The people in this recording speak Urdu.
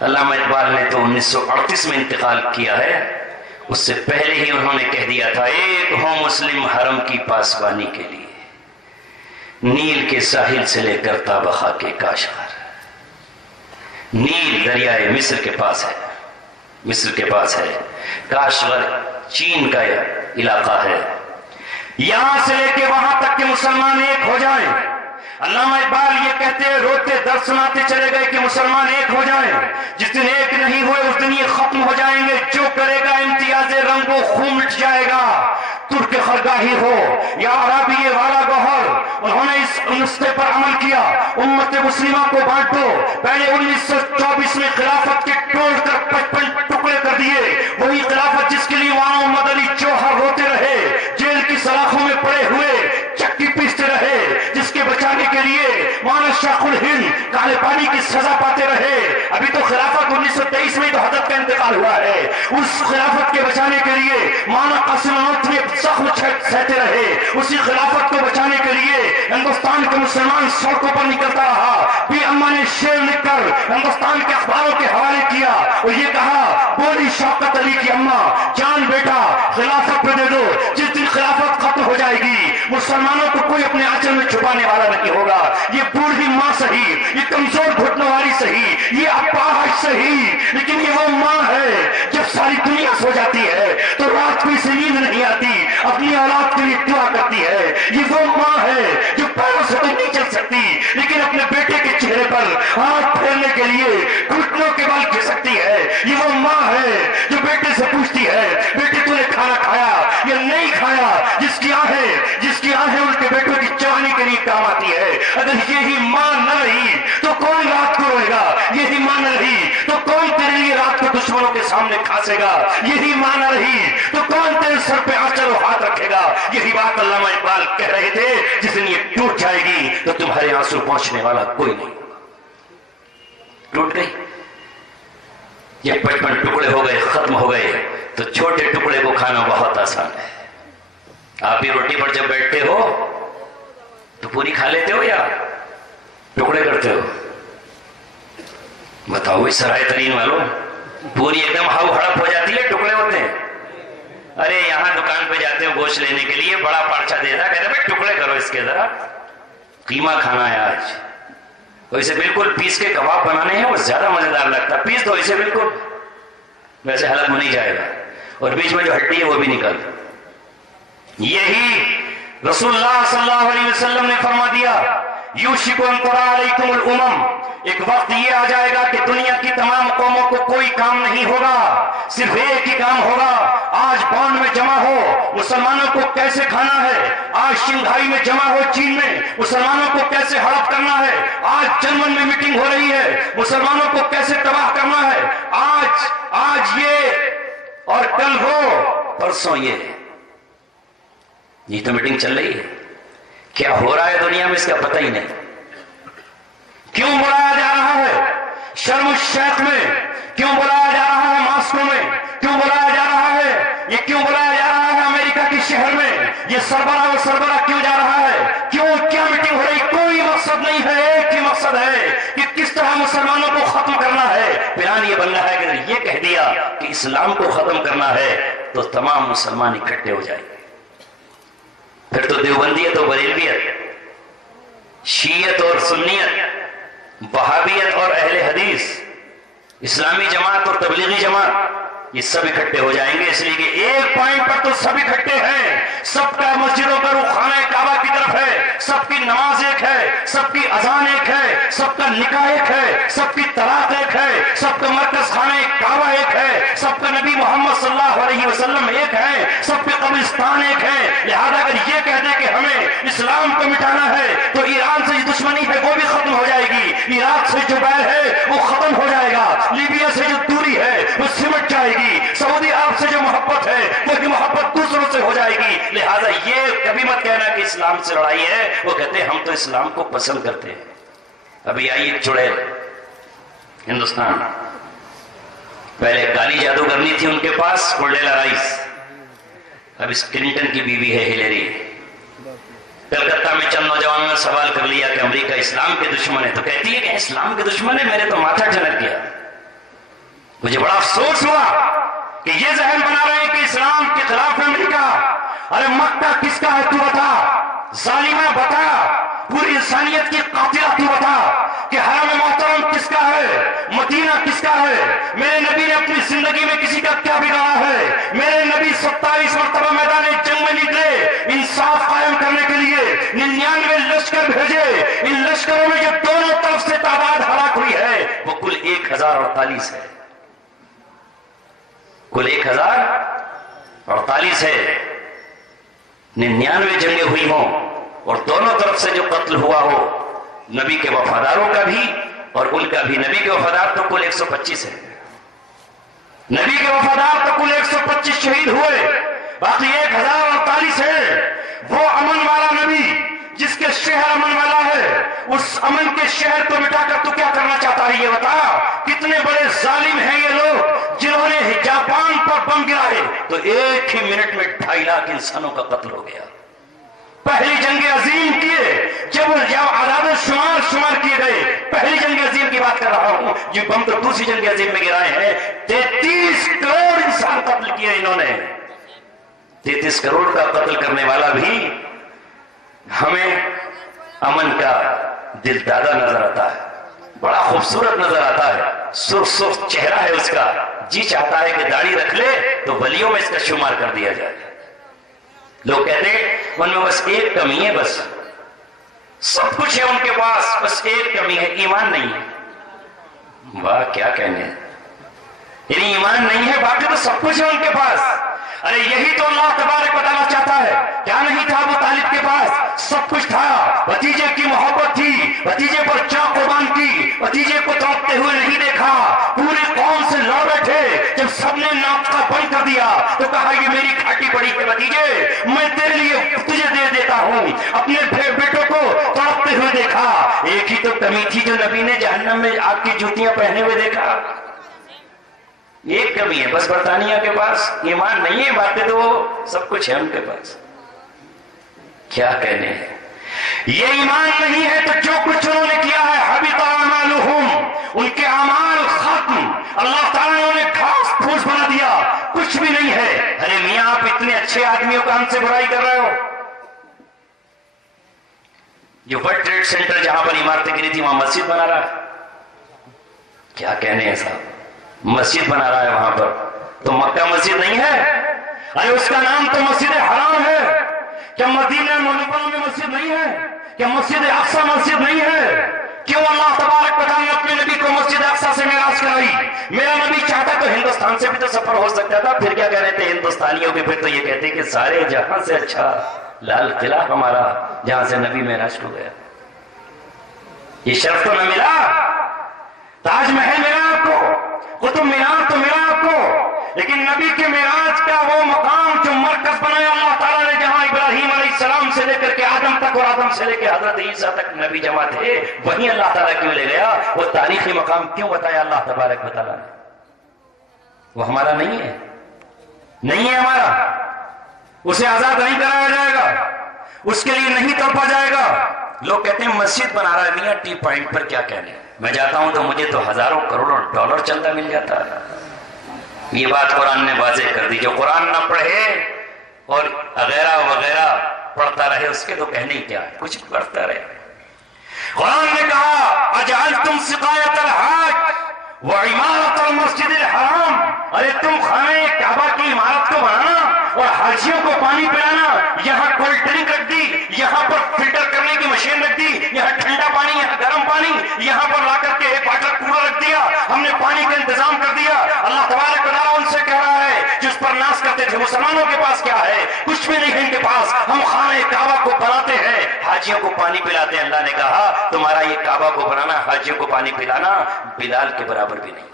علامہ اقبال نے تو 1938 میں انتقال کیا ہے، اس سے پہلے ہی انہوں نے کہہ دیا تھا، ایک ہو مسلم حرم کی پاسبانی کے لیے، نیل کے ساحل سے لے کر تا بخا کے کاشغر۔ نیل دریائے مصر کے پاس ہے، مصر کے پاس ہے، کاشغر چین کا علاقہ ہے، یہاں سے لے کے وہاں تک کہ مسلمان ایک ہو جائیں۔ علامہ اقبال یہ کہتے ہیں، روتے درد سناتے چلے گئے کہ مسلمان ایک ہو جائیں، جس دن ایک نہیں ہوئے اس دن یہ ختم ہو جائیں گے، جو کرے گا امتیاز رنگ و خون مٹ جائے گا، ترک خرگاہی ہو یا عربی والا گوہر۔ انہوں نے اس نسخے پر عمل کیا، امت مسلمہ کو بانٹو۔ پہلے 1924 میں خلافت کے توڑ کر 55 ٹکڑے کر دیے، وہی خلافت جس کے لیے مولانا محمد علی جوہر روتے رہے، جیل کی سلاخوں میں پڑے ہوئے چکی پیستے رہے، جس کے بچانے کے لیے مولانا شیخ الہند کالے پانی کی سزا پاتے رہے۔ ابھی تو خلافت 1923 میں تو حضرت کا انتقال ہوا ہے، اس خلافت کے بچانے کے لیے مولانا قاسم نانوتوی زخم سہتے رہے، اسی خلافت کو بچانے کے لیے ہندوستان کے مسلمان سڑکوں پر نکلتا رہا۔ بھی اما نے شعر لکھ کر ہندوستان کے اخباروں کے حوالے کیا اور یہ کہا، بولی شوکت علی کی اما، جان بیٹا خلافت پہ دے دو، جس دن خلافت ختم ہو جائے گی مسلمانوں کو کوئی اپنے آنچل میں چھپانے والا نہیں ہوگا۔ یہ بوڑھی ماں صحیح، یہ کمزور گھٹنوں والی صحیح، یہ اپاہج صحیح، لیکن یہ وہ ماں ہے جب ساری دنیا سو جاتی ہے تو رات کو اسے نیند نہیں آتی، اپنی اولاد کے لیے دعا کرتی ہے۔ یہ وہ ماں ہے جو پیروں سے تو نہیں چل سکتی لیکن اپنے بیٹے کے چہرے پر ہاتھ پھیرنے کے لیے گھٹنوں کے بال کھسکتی ہے۔ یہ وہ ماں ہے جو بیٹے سے پوچھتی ہے، بیٹے تو نے کھانا کھایا یا نہیں کھایا، جس کی آنکھیں ان کے بیٹوں کی جوانی کے لیے کام آتی ہے۔ اگر یہی ماں نہ رہی تو کون رات کو روئے گا؟ یہی ماں نہ رہی تو کون تیرے لیے رات کو دشمنوں کے سامنے کھانسے گا؟ یہی ماں نہ رہی تو کون تیرے سر پہ آنچل و ہاتھ رکھے گا؟ یہی بات علامہ اقبال کہہ رہے تھے، جس دن یہ ٹوٹ جائے گی تو تمہارے آنسو پہنچنے والا کوئی نہیں۔ ٹوٹ گئی، یہ 55 ٹکڑے ہو گئے، ختم ہو گئے، تو چھوٹے ٹکڑے کو کھانا بہت آسان ہے۔ آپ بھی روٹی پر جب بیٹھتے ہو تو پوری کھا لیتے ہو یا ٹکڑے کرتے ہو؟ بتاؤ اس سرائے ترین والوں، پوری ایک دم ہاؤ ہڑپ ہو جاتی ہے، ٹکڑے ہوتے ہیں؟ ارے یہاں دکان پہ جاتے ہو گوشت لینے کے لیے، بڑا پارچہ دیتا، کہتے ہیں بھائی ٹکڑے کرو اس کے، ذرا قیمہ کھانا ہے آج۔ اور اسے بالکل پیس کے کباب بنانے ہیں، وہ زیادہ مزیدار لگتا ہے، پیس دو اسے بالکل، ویسے حلق میں نہیں جائے گا، اور بیچ میں جو ہڈی ہے وہ بھی نکل۔ یہی رسول اللہ صلی اللہ علیہ وسلم نے فرما دیا، یوشک ان ترا علیکم الامم، ایک وقت یہ آ جائے گا کہ دنیا کی تمام قوموں کو کوئی کام نہیں ہوگا، صرف ایک ہی کام ہوگا۔ آج بانڈ میں جمع ہو مسلمانوں کو کیسے کھانا ہے، آج شنگھائی میں جمع ہو چین میں مسلمانوں کو کیسے ہڑپ کرنا ہے، آج جرمن میں میٹنگ ہو رہی ہے مسلمانوں کو کیسے تباہ کرنا ہے، آج یہ اور کل وہ، پرسوں یہ تو میٹنگ چل رہی ہے۔ کیا ہو رہا ہے دنیا میں اس کا پتہ ہی نہیں۔ کیوں بلایا جا رہا ہے شرم الشیخ میں، کیوں بلایا جا رہا ہے ماسکو میں، کیوں بلایا جا رہا ہے، یہ کیوں بلایا جا رہا ہے امریکہ کے شہر میں، یہ سربراہ و سربراہ کیوں جا رہا ہے، کیوں کیا میٹنگ ہو رہی؟ کوئی مقصد نہیں ہے، ایک ہی مقصد ہے کہ کس طرح مسلمانوں کو ختم کرنا ہے۔ پلان یہ بن رہا ہے کہ اگر یہ کہہ دیا کہ اسلام کو ختم کرنا ہے تو تمام مسلمان اکٹھے ہو جائیں گے، پھر تو دیوبندیت اور بریلویت، شیعت اور سنیت، وہابیت اور اہل حدیث، اسلامی جماعت اور تبلیغی جماعت، یہ سب اکٹھے ہو جائیں گے، اس لیے کہ ایک پوائنٹ پر تو سب اکٹھے ہیں، سب کا مسجدوں کا رخ خانہ کعبہ کی طرف ہے، سب کی نماز ایک ہے، سب کی اذان ایک ہے، سب کا نکاح ایک ہے، سب کی طلاق ایک ہے، سب کا مرکز خانہ کعبہ ایک ہے، سب کا نبی محمد صلی اللہ علیہ وسلم ایک ہے، سب کے قبرستان ایک ہے۔ لہذا اگر یہ کہہ دے کہ ہمیں اسلام کو مٹانا ہے تو ایران سے جو دشمنی ہے وہ بھی ختم ہو جائے گی، عراق سے جو بیل ہے وہ ختم ہو جائے گا، لیبیا سے جو دوری ہے وہ سمٹ جائے گی، سعودی عرب سے جو محبت ہے وہ بھی محبت دوسروں سے ہو جائے گی۔ لہذا یہ کبھی مت کہنا کہ اسلام سے لڑائی ہے، وہ کہتے ہیں ہم تو اسلام کو پسند کرتے ہیں۔ ابھی آئی ایک چڑیل ہندوستان، پہلے کالی جادوگرنی تھی ان کے پاس کونڈیلا رائس، اب اس کلنٹن کی بیوی ہے ہلیری۔ کلکتہ میں چند نوجوانوں نے سوال کر لیا کہ امریکہ اسلام کے دشمن ہے، تو کہتی ہے کہ اسلام کے دشمن ہے، میرے تو ماتھا جھنک گیا۔ مجھے بڑا افسوس ہوا کہ یہ ذہن بنا رہے ہیں کہ اسلام کے خلاف ہے امریکہ. ارے مکہ کس کا ہے تو بتا، ظالمہ بتا، پوری انسانیت کی قاتلہ تو بتا کہ حرم محترم کس کا ہے، مدینہ کس کا ہے. میرے نبی نے اپنی زندگی میں کسی کا کیا بگاڑا ہے؟ میرے نبی 27 مرتبہ میدان جنگ میں نکلے انصاف قائم کرنے کے لیے، 99 لشکر بھیجے. ان لشکروں میں جو دونوں طرف سے تعداد ہلاک ہوئی ہے وہ کل 1048 ہے. کل 1048 ہے. 99 جنگیں ہوئی ہوں اور دونوں طرف سے جو قتل ہوا ہو نبی کے وفاداروں کا بھی اور ان کا بھی. نبی کے وفادار تو کل 125 ہے. نبی کے وفادار تو کل 125 شہید ہوئے، باقی 1048 ہے. وہ امن والا نبی جس کے شہر امن والا ہے، اس امن کے شہر کو مٹا کر تو کیا کرنا چاہتا ہے یہ بتا. کتنے بڑے ظالم ہیں یہ لوگ جنہوں نے جاپان پر بم گرائے تو ایک ہی منٹ میں 2.5 لاکھ انسانوں کا قتل ہو گیا. پہلی جنگ عظیم کیے جب اعداد شمار کیے گئے، پہلی جنگ عظیم کی بات کر رہا ہوں. یہ بم تو دوسری جنگ عظیم میں گرائے ہیں. 33 کروڑ انسان قتل کیے انہوں نے. 33 کروڑ کا قتل کرنے والا بھی ہمیں امن کا دل دادا نظر آتا ہے، بڑا خوبصورت نظر آتا ہے. سرخ چہرہ ہے اس کا، جی چاہتا ہے کہ داڑھی رکھ لے تو ولیوں میں اس کا شمار کر دیا جائے. لوگ کہتے ہیں ان میں بس ایک کمی ہے، بس سب کچھ ہے ان کے پاس، بس ایک کمی ہے، ایمان نہیں ہے. واہ کیا کہنے ہیں، یعنی ایمان نہیں ہے، باقی تو سب کچھ ہے ان کے پاس. ارے یہی تو اللہ تبارک و تعالیٰ چاہتا ہے. کیا نہیں تھا ابو طالب کے پاس؟ سب کچھ تھا. بھتیجے کی محبت تھی، بھتیجے پر جان قربان کی، بھتیجے کو تڑپتے ہوئے نہیں دیکھا. پوری قوم سے لڑ بیٹھے، جب سب نے ناطقہ بند کر دیا تو کہا یہ میری کھاٹی پڑی کے بھتیجے میں تیرے لیے تجھے دے دیتا ہوں. اپنے بیٹوں کو تڑپتے ہوئے دیکھا. ایک ہی تو کمی تھی جو نبی نے جہنم میں آگ کی جوتیاں پہنے ہوئے دیکھا. ایک کمی ہے بس، برطانیہ کے پاس ایمان نہیں ہے، باقی تو سب کچھ ہے ان کے پاس. کیا کہنے ہیں، یہ ایمان نہیں ہے تو جو کچھ انہوں نے کیا ہے حبط اعمالہم، ان کے اعمال ختم. اللہ تعالیٰ نے گھاس پھوس بنا دیا، کچھ بھی نہیں ہے. ارے میاں آپ اتنے اچھے آدمیوں کا ہم سے برائی کر رہے ہو. جو ورلڈ ٹریڈ سینٹر جہاں پر عمارتیں گری تھی وہاں مسجد بنا رہا ہے. کیا کہنے ہیں صاحب، مسجد بنا رہا ہے وہاں پر. تو مکہ مسجد نہیں ہے؟ ارے اس کا نام تو مسجد حرام ہے. کیا مدینہ منورہ میں مسجد نہیں ہے؟ کیا مسجد اقصی مسجد نہیں ہے؟ کیوں اللہ تبارک و تعالیٰ نے اپنے نبی کو مسجد اقصی سے معراج کرائی؟ میرا نبی چاہتا تو ہندوستان سے بھی تو سفر ہو سکتا تھا. پھر کیا کہہ رہے تھے ہندوستانیوں کے؟ پھر تو یہ کہتے کہ سارے جہاں سے اچھا لال قلعہ ہمارا جہاں سے نبی معراج کو گیا. یہ شرف تو نہ ملا. تاج محل ملا آپ کو، قطب مینار تو ملا آپ کو، لیکن نبی کے معراج کا وہ مقام جو مرکز بنایا اللہ تعالیٰ نے، جہاں ابراہیم علیہ السلام سے لے کر کے آدم تک اور آدم سے لے کے حضرت عیسیٰ تک نبی جمع تھے، وہیں اللہ تعالیٰ کیوں لے گیا؟ وہ تاریخی مقام کیوں بتایا اللہ تبارک و تعالیٰ نے؟ وہ ہمارا نہیں ہے، نہیں ہے ہمارا. اسے آزاد نہیں کرایا جائے گا، اس کے لیے نہیں توپا جائے گا. لوگ کہتے ہیں مسجد بنا رہا ہے. میاں ٹی پوائنٹ پر کیا کہنے، میں جاتا ہوں تو مجھے تو ہزاروں کروڑوں ڈالر چندہ مل جاتا ہے. یہ بات قرآن نے واضح کر دی. جو قرآن نہ پڑھے اور وغیرہ وغیرہ پڑھتا رہے اس کے تو کہنے ہی کیا ہے، کچھ پڑھتا رہے. قرآن نے کہا اجعلتم سقایۃ الحاج وعمارۃ المسجد الحرام، ارے تم خانہ کعبہ کی عمارت کو بنانا اور حاجیوں کو پانی پلانا، یہاں کولڈ ڈرنک رکھ دی، یہاں پر فلٹر کرنے کی مشین رکھ دی، یہاں ٹھنڈا پانی، یہاں گرم پانی، یہاں پر لا کر کے ایک واٹر کولر رکھ دیا، ہم نے پانی کا انتظام کر دیا. اللہ تبارک و تعالیٰ ان سے کہہ رہا ہے جس پر ناز کرتے تھے مسلمانوں کے پاس کیا ہے؟ کچھ بھی نہیں ہے ان کے پاس. ہم خانہ کعبہ کو بناتے ہیں، حاجیوں کو پانی پلاتے ہیں. اللہ نے کہا تمہارا یہ کعبہ کو بنانا، حاجیوں کو پانی پلانا بلال کے برابر بھی نہیں.